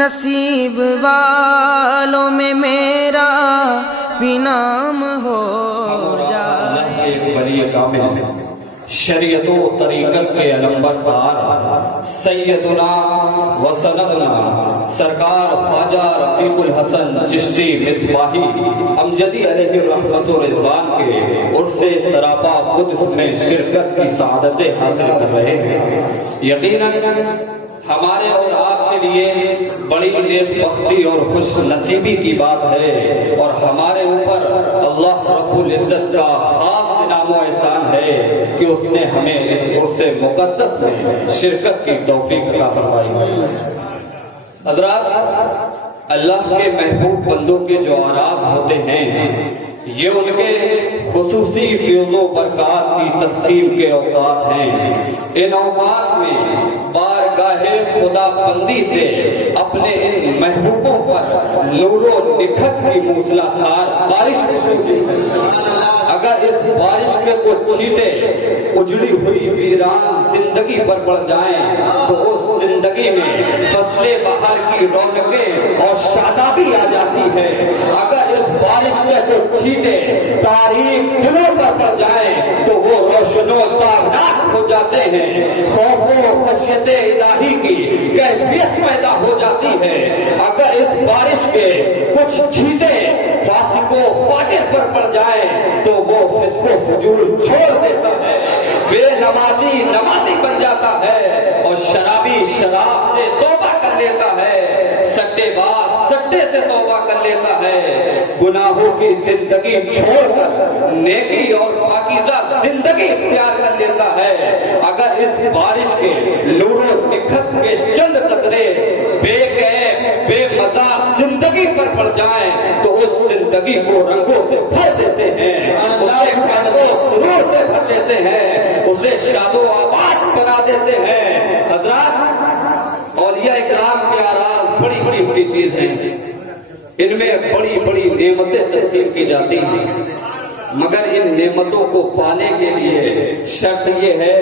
نصیب والوں میں میرا بھی نام ہو جائے۔ ایک ولی کامل شریعت و طریقت کے علمبردار سیدنا و سندنا سرکار خواجہ رفیق الحسن چشتی مصباحی امجدی علیہ رحمت و رضوان کے عرس سراپا قدس میں شرکت کی سعادتیں حاصل کر رہے ہیں۔ یقیناً ہمارے اور آپ کے لیے بڑی نیک بختی اور خوش نصیبی کی بات ہے، اور ہمارے اوپر اللہ رب العزت کا خاص انعام و احسان ہے کہ اس نے ہمیں اس عرس مقدس میں شرکت کی توفیق عطا فرمائی۔ حضرات، اللہ کے محبوب بندوں کے جو اعراض ہوتے ہیں یہ ان کے خصوصی فیض و برکات کی تقسیم کے اوقات ہیں۔ ان اوقات میں بارگاہ خدا بندی سے اپنے ان محبوبوں پر نور و نکھت کی موسلادھار بارش ہوتی ہے۔ اگر اس بارش کے کچھ چھینٹے اجڑی ہوئی ویران زندگی پر پڑ جائیں تو اس زندگی میں فصل بہار کی رونقیں اور شادابی آ جاتی ہے۔ اگر اس بارش کے کچھ چھینٹے تاریخ دلوں پر پڑ جائیں تو وہ روشن و تابناک ہو جاتے ہیں۔ خوف و خشیت الہی کی کیفیت پیدا ہو جاتی ہے۔ اگر اس بارش کے کچھ چھینٹے فاسق و فاجر پر پڑ جائیں تو وہ فسق و فجور چھوڑ دیتا ہے، بے نمازی نمازی بن جاتا ہے، اور شرابی شراب سے توبہ کر لیتا ہے، سٹے باز سٹے سے توبہ کر لیتا ہے، گناہوں کی زندگی چھوڑ کر نیکی اور پاکیزہ زندگی اختیار کر لیتا ہے۔ اگر اس بارش کے نور و نکھت کے چند قطرے بے کیف بے مزہ زندگی پر پڑ جائیں تو اس زندگی کو رنگوں سے بھر دیتے ہیں، اسے کانوں سرور سے بھر دیتے ہیں، اسے شاد و آباد بنا دیتے ہیں۔ حضرات، اولیاء اکرام کے اعراض بڑی بڑی بڑی چیز ہیں، ان میں بڑی بڑی نعمتیں تقسیم کی جاتی ہیں، مگر ان نعمتوں کو پانے کے لیے شرط یہ ہے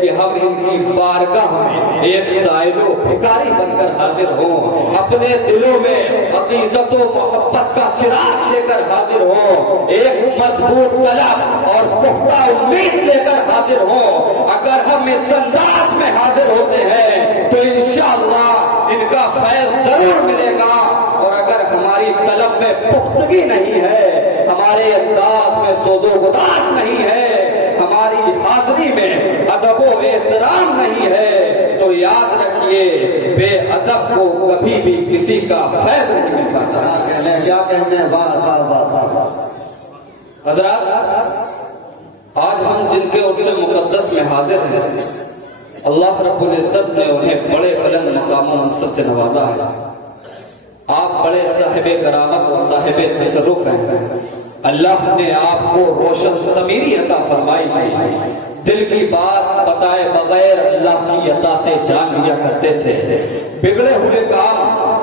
کہ ہم ان کی بارگاہ میں ایک سائل و بھکاری بن کر حاضر ہوں، اپنے دلوں میں عقیدت و محبت کا چراغ لے کر حاضر ہوں، ایک مضبوط طلب اور پختہ امید لے کر حاضر ہوں۔ اگر ہم اس انداز میں حاضر ہوتے ہیں تو انشاءاللہ ان کا فیض ضرور ملے گا، اور اگر ہماری طلب میں پختگی نہیں ہے، ہمارے انداز میں سوز و گداز نہیں ہے، ہماری حاضری میں ادب و احترام نہیں ہے، تو یاد رکھیے بے ادب کو کبھی بھی کسی کا فیض نہیں مل پاتا۔ کیا کہنے ہیں؟ واہ واہ واہ واہ۔ حضرات، آج ہم جن کے عرس مقدس میں حاضر ہیں، اللہ رب العزت نے انہیں بڑے بلند مقام و منصب سے نوازا ہے۔ آپ بڑے صاحب کرامت اور صاحب تصرف ہیں، اللہ نے آپ کو روشن ضمیری عطا فرمائی ہے، دل کی بات بتائے بغیر اللہ کی عطا سے جان لیا کرتے تھے، بگڑے ہوئے کام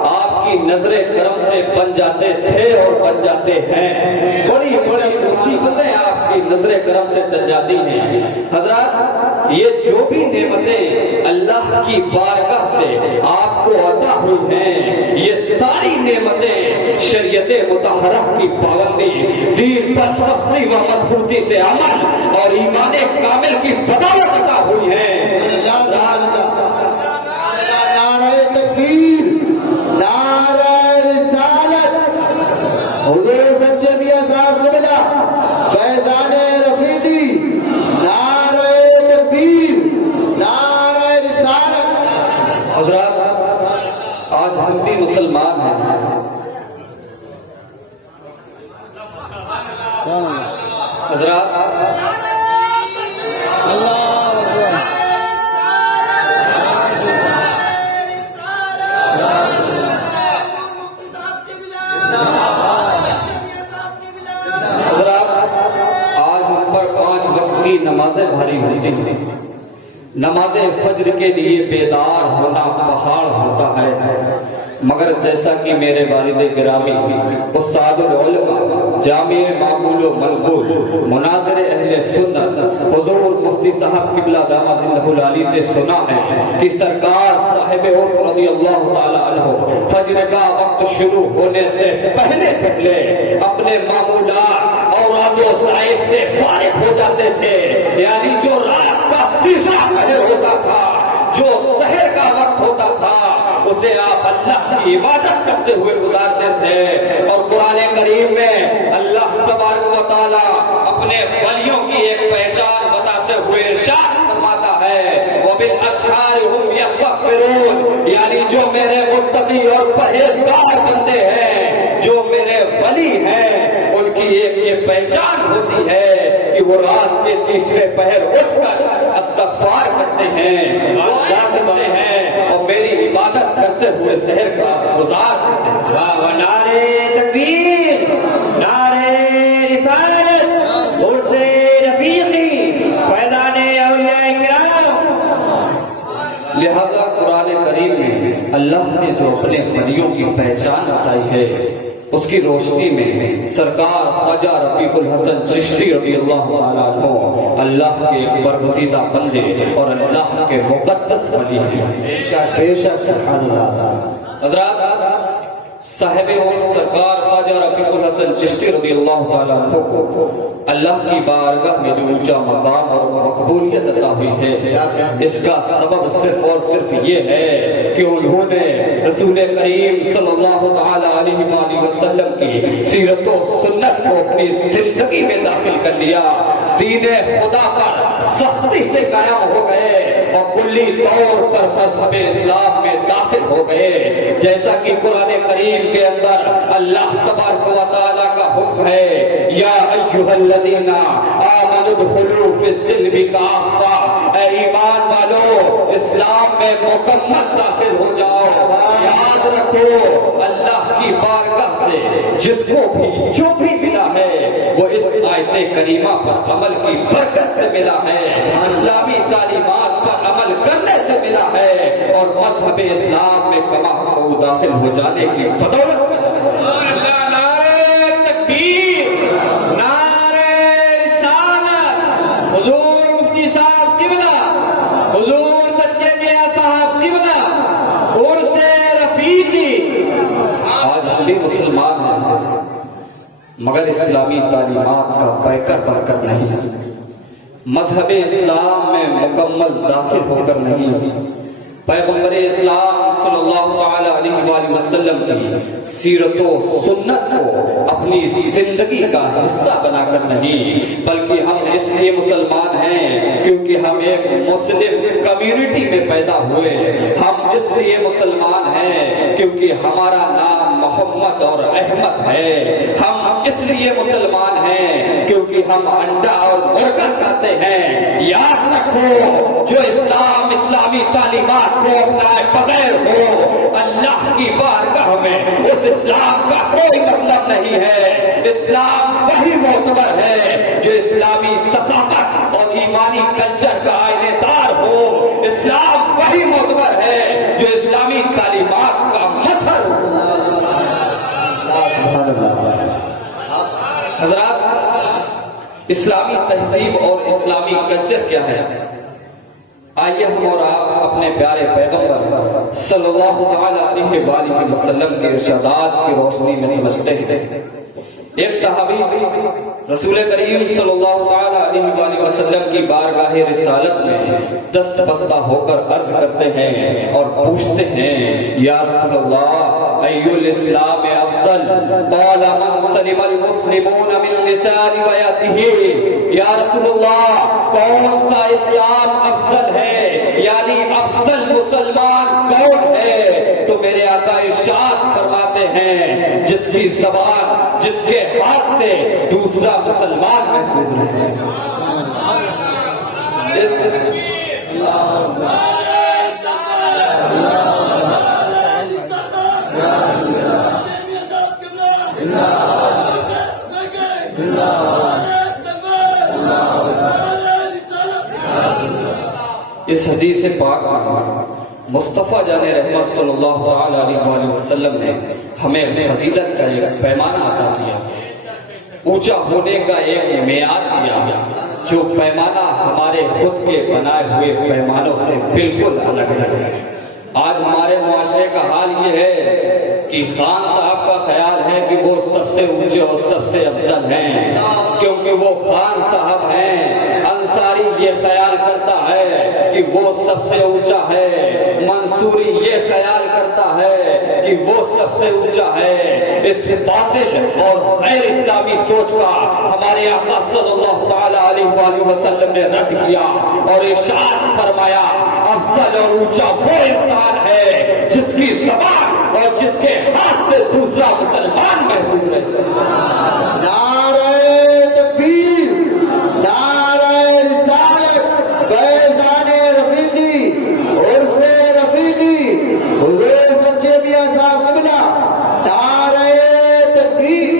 آپ کی نظر کرم سے بن جاتے تھے اور بن جاتے ہیں، بڑی بڑی مصیبتیں آپ کی نظر کرم سے ٹل جاتی ہیں۔ حضرات، یہ جو بھی نعمتیں اللہ کی بارگاہ سے آپ کو عطا ہوئی ہیں، یہ ساری نعمتیں شریعت مطہرہ کی پابندی، دین پر سختی و مضبوطی سے عمل اور ایمان کامل کی بدولت عطا ہوئی ہیں۔ نعرہ تکبیر، نعرہ رسالت، حضور بچے میاں صاحب نے ملا فیضان رفیقی، نعرہ تکبیر، نعرہ رسالت۔ حضرات، آج ہم بھی مسلمان ہیں، حضرات نمازیں بھاری ہوتی ہیں، نماز فجر کے لیے بیدار ہونا پہاڑ ہوتا ہے، مگر جیسا کہ میرے والد گرامی استاد العلماء جامع معقول و منقول مناظر اہل سنت حضور مفتی صاحب قبلہ دامت العالی سے سنا ہے کہ سرکار صاحب عرف رضی اللہ تعالی عنہ فجر کا وقت شروع ہونے سے پہلے اپنے معمولات اور ضائع سے فارغ ہو جاتے تھے، یعنی جو رات کا تیسرا پہر ہوتا تھا، جو سحر کا وقت ہوتا تھا، اسے آپ اللہ کی عبادت کرتے ہوئے گزارتے تھے۔ اور قرآن کریم میں اللہ تبارک و تعالیٰ اپنے ولیوں کی ایک پہچان بتاتے ہوئے ارشاد فرماتا ہے وَبِالْأَسْحَارِ هُمْ يَسْتَغْفِرُونَ، یعنی جو میرے متقی اور پرہیزگار بندے ہیں، جو میرے ولی ہیں، ان کی ایک یہ پہچان ہوتی ہے کہ وہ رات کے تیسرے پہر اٹھ کر استغفار کرتے ہیں، دعا کرتے ہیں اور میری عبادت کرتے ہوئے سحر کا گزار کرتے ہیں۔ نعرے تکبیر، نعرے رسالت، عرس رفیقی، فیضان اولیاء کرام۔ لہذا قرآن کریم میں اللہ نے جو اپنے ولیوں کی پہچان بتائی ہے، اس کی روشنی میں سرکار خواجہ رفیق الحسن چشتی رضی اللہ تعالیٰ عنہ اللہ کے ایک برگزیدہ بندے اور اللہ کے مقدس ولی ہیں۔ بے شک سبحان اللہ۔ حضرات، صاحب اور سرکار خواجہ رفیق الحسن چشتی رضی اللہ تعالیٰ عنہ کو اللہ کی بارگاہ میں جو اونچا مقام اور مقبولیت عطا ہوئی ہے، اس کا سبب صرف اور صرف یہ ہے کہ انہوں نے رسول کریم صلی اللہ تعالیٰ علیہ وآلہ وسلم کی سیرت و سنت کو اپنی زندگی میں داخل کر لیا، دین خدا پر سختی سے قائم ہو گئے اور کلی طور پر مذہب اسلام میں داخل ہو گئے، جیسا کہ قرآن کریم کے اندر اللہ تبارک و تعالیٰ کا حکم ہے یا ایھا الذین آمنوا ادخلوا فی السلم کافۃ، اے ایمان والو اسلام میں مکمل داخل ہو جاؤ۔ یاد رکھو اللہ کی بارگاہ سے جس کو بھی جو بھی ملا ہے وہ اس آیت کریمہ پر عمل کی برکت سے ملا ہے، اسلامی تعلیمات پر عمل کرنے سے ملا ہے اور مذہب اسلام میں کما کو داخل ہو جانے کی بدولت ملا ہے۔ نعرے تکبیر، نعرے رسالت، حضور مفتی صاحب قبلہ، حضور سچے میاں صاحب قبلہ، عرس رفیقی۔ آج ہم بھی مسلمان ہیں مگر اسلامی تعلیمات کا پیکر بن کر نہیں، مذہب اسلام میں مکمل داخل ہو کر نہیں، پیغمبر اسلام صلی اللہ علیہ وآلہ وسلم کی سیرت و سنت کو اپنی زندگی کا حصہ بنا کر نہیں، بلکہ ہم اس لیے مسلمان ہیں کیونکہ ہم ایک مسلم کمیونٹی میں پیدا ہوئے، ہم اس لیے مسلمان ہیں کیونکہ ہمارا نام محمد اور احمد ہے، ہم اس لیے مسلمان ہیں کیونکہ ہم انڈا اور مرغا کھاتے ہیں۔ یاد رکھو جو اسلام اسلامی تعلیمات کو اپنائے بغیر ہو اللہ کی بارگاہ میں اس اسلام کا کوئی مطلب نہیں ہے۔ اسلام وہی معتبر ہے جو اسلامی ثقافت اور ایمانی کلچر کا آئینہ دار ہو، اسلام وہی معتبر ہے جو اسلامی تعلیمات کا مظہر ہو۔ حضرات، اسلامی تہذیب اور اسلامی کلچر کیا ہے؟ آئیے ہم اور آپ اپنے پیارے پیغمبر صلی اللہ علیہ وآلہ وسلم کے ارشادات کی روشنی میں سمجھتے ہیں۔ ایک صحابی رسول کریم صلی اللہ علیہ وآلہ وسلم کی بارگاہ رسالت میں دست بستہ ہو کر عرض کرتے ہیں اور پوچھتے ہیں یا رسول اللہ ای الاسلام افضل؟ قال من سلم المسلمون من لسان ویده، یا رسول اللہ کون سا اسلام افضل ہے، یعنی افضل مسلمان کون ہے؟ تو میرے آقا ارشاد فرماتے ہیں جس کی زبان جس کے ہاتھ سے دوسرا مسلمان محفوظ رہے۔ اس حدیث پاک میں مصطفیٰ جان رحمت صلی اللہ علیہ وآلہ وسلم نے ہمیں فضیلت کا ایک پیمانہ عطا کیا، اونچا ہونے کا ایک معیار دیا، جو پیمانہ ہمارے خود کے بنائے ہوئے پیمانوں سے بالکل الگ ہے۔ آج ہمارے معاشرے کا حال یہ ہے کہ خان صاحب کا خیال ہے کہ وہ سب سے اونچے اور سب سے افضل ہیں کیونکہ وہ خان صاحب ہیں۔ انصاری یہ خیال کرتا ہے کہ وہ سب سے اونچا ہے، منصوری یہ خیال کرتا ہے کہ وہ سب سے اونچا ہے۔ اس باطل اور غیر اسلامی سوچ کا ہمارے آقا صلی اللہ تعالی علیہ وآلہ وسلم نے رد کیا اور ارشاد فرمایا افضل اور اونچا وہ انسان ہے جس کی زبان اور جس کے ہاتھ سے دوسرا مسلمان محفوظ رہے۔ نعرہ تکبیر، نعرہ رسالت، فیضان رفیقی عرف رفیقی حضور سچے میاں صاحب قبلہ، نعرہ تکبیر۔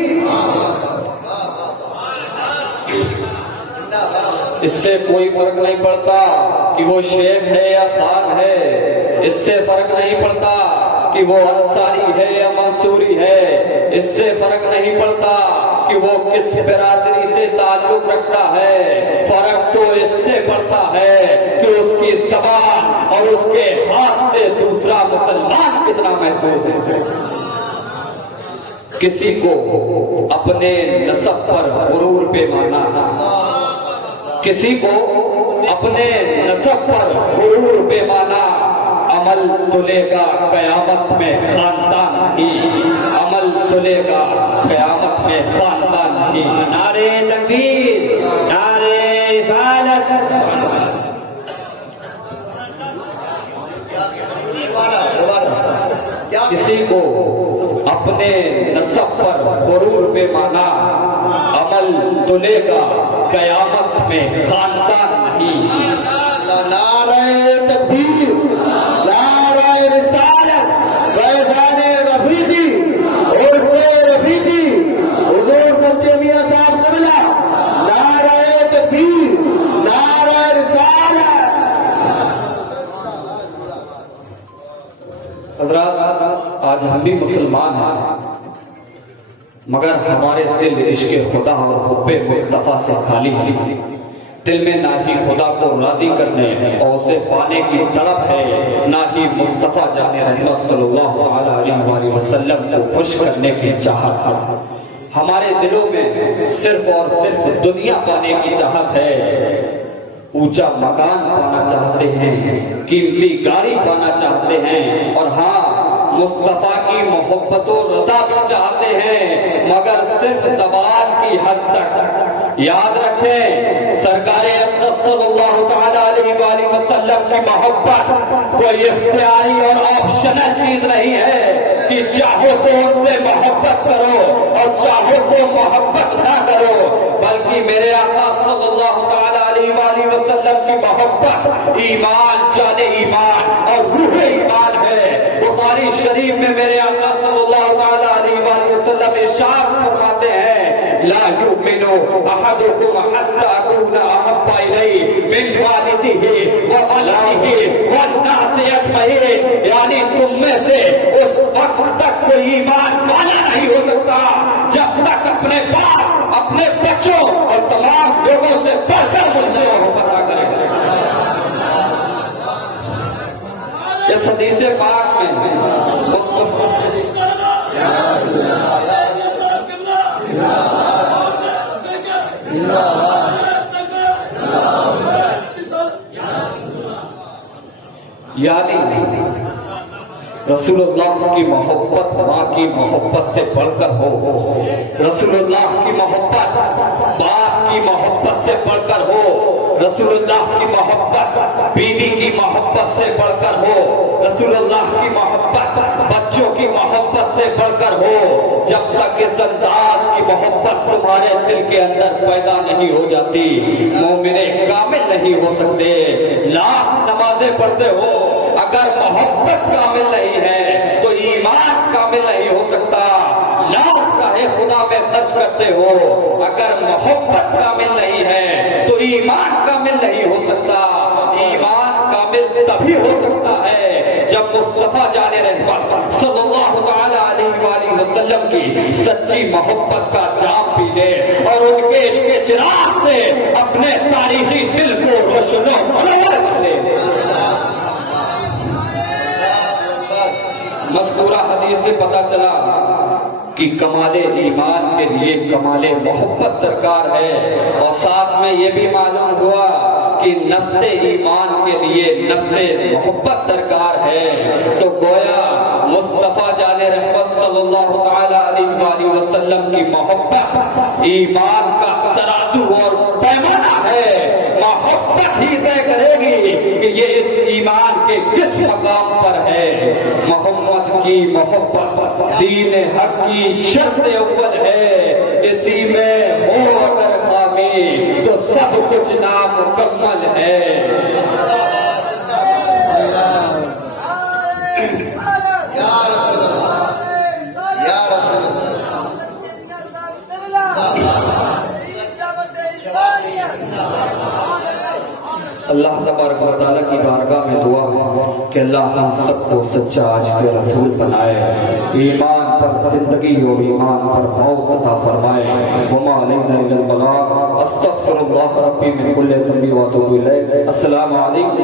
اس سے کوئی فرق نہیں پڑتا کہ وہ شیخ ہے یا خان ہے، اس سے فرق نہیں پڑتا کہ وہ انصاری ہے یا منصوری ہے، اس سے فرق نہیں پڑتا کہ وہ کس برادری سے تعلق رکھتا ہے، فرق تو اس سے پڑتا ہے کہ اس کی زبان اور اس کے ہاتھ سے دوسرا مسلمان کتنا محفوظ ہے۔ کسی کو اپنے نسب پر غرور پیمانا، کسی کو اپنے نسب پر غرور پیمانا عمل تلے گا قیامت میں خاندان ہی، عمل تلے گا قیامت میں خاندان ہی۔ نعرہ تکبیر، نعرہ رسالت۔ کسی کو اپنے نسب پر غرور پیمانا عمل تلے گا قیامت میں خاندان ہی۔ نعرہ تکبیر، نعرہ رسالت، فیضان رفیقی عرف رفیقی حضور سچے میاں صاحب قبلہ، نعرہ تکبیر، نعرہ رسالت۔ حضرات، آج ہم بھی مسلمان ہیں مگر ہمارے دل عشق خدا اور حب مصطفیٰ سے خالی ہیں۔ دل میں نہ ہی خدا کو راضی کرنے اور اسے پانے کی تڑپ ہے، نہ ہی مصطفیٰ جان رحمت صلی اللہ علیہ وآلہ وسلم کو خوش کرنے کی چاہت ہے۔ ہمارے دلوں میں صرف اور صرف دنیا پانے کی چاہت ہے، اونچا مکان پانا چاہتے ہیں، قیمتی گاڑی پانا چاہتے ہیں، اور ہاں مصطفیٰ کی محبت و رضا بھی چاہتے ہیں مگر صرف زبان کی حد تک۔ یاد رکھیں سرکار اقدس صلی اللہ تعالی علیہ وآلہ وسلم کی محبت کوئی اختیاری اور آپشنل چیز نہیں ہے کہ چاہو تو ان سے محبت کرو اور چاہو تو محبت نہ کرو، بلکہ میرے آقا صلی اللہ تعالی علیہ وآلہ وسلم کی محبت ایمان جان ایمان اور روح ایمان ہے۔ بخاری شریف میں میرے آقا صلی اللہ تعالی علیہ وآلہ وسلم ارشاد فرماتے ہیں لا یؤمن احدکم حتی اکون احب الیہ من والدہ وولدہ والناس اجمعین، یعنی تم میں سے اس وقت تک کوئی ایمان والا نہیں ہو سکتا جب تک اپنے باپ، اپنے بچوں اور تمام لوگوں سے بڑھ کر مجھ سے محبت نہ کرے۔ اس حدیث پاک میں یعنی رسول اللہ کی محبت ماں کی محبت سے بڑھ کر ہو، رسول اللہ کی محبت باپ کی محبت سے بڑھ کر ہو، رسول اللہ کی محبت بیوی کی محبت سے بڑھ کر ہو، رسول اللہ کی محبت بچوں کی محبت سے بڑھ کر ہو۔ جب تک اس انداز کی محبت تمہارے دل کے اندر پیدا نہیں ہو جاتی مومن کامل نہیں ہو سکتے۔ لاکھ نمازیں پڑھتے ہو اگر محبت کامل نہیں ہے تو ایمان کامل نہیں ہو سکتا۔ لاکھ راہ خدا میں خرچ کرتے ہو اگر محبت کامل نہیں ہے تو ایمان کامل نہیں ہو سکتا۔ ایمان کامل تبھی ہو سکتا ہے جب مصطفیٰ جان رحمت صلی اللہ تعالی علیہ وآلہ وسلم کی سچی محبت کا جام پی لے اور ان کے عشق چراغ سے اپنے تاریخی دل کو روشن و منور کر لے۔ مذکورہ حدیث سے پتہ چلا کہ کمال ایمان کے لیے کمال محبت درکار ہے، اور ساتھ میں یہ بھی معلوم ہوا کہ نفس ایمان کے لیے نفس محبت درکار ہے۔ تو گویا مصطفیٰ جان رحمت صلی اللہ تعالی علیہ وآلہ وسلم کی محبت ایمان کا ترازو اور پیمانہ ہے۔ محبت ہی طے کرے گی کہ یہ اس ایمان کے کس مقام پر ہے۔ محمد کی محبت دین حق کی شرط اول ہے، اسی میں ہو اگر خامی تو سب کچھ نامکمل ہے۔ اللہ تبارک و تعالیٰ کی بارگاہ میں دعا ہے کہ اللہ ہم سب کو سچا عاشق رسول بنائے، ایمان پر زندگی اور ایمان پر موت عطا فرمائے۔ وما علینا الا البلاغ، استغفر اللہ ربی من کل ذنب واتوب الیہ۔ السلام علیکم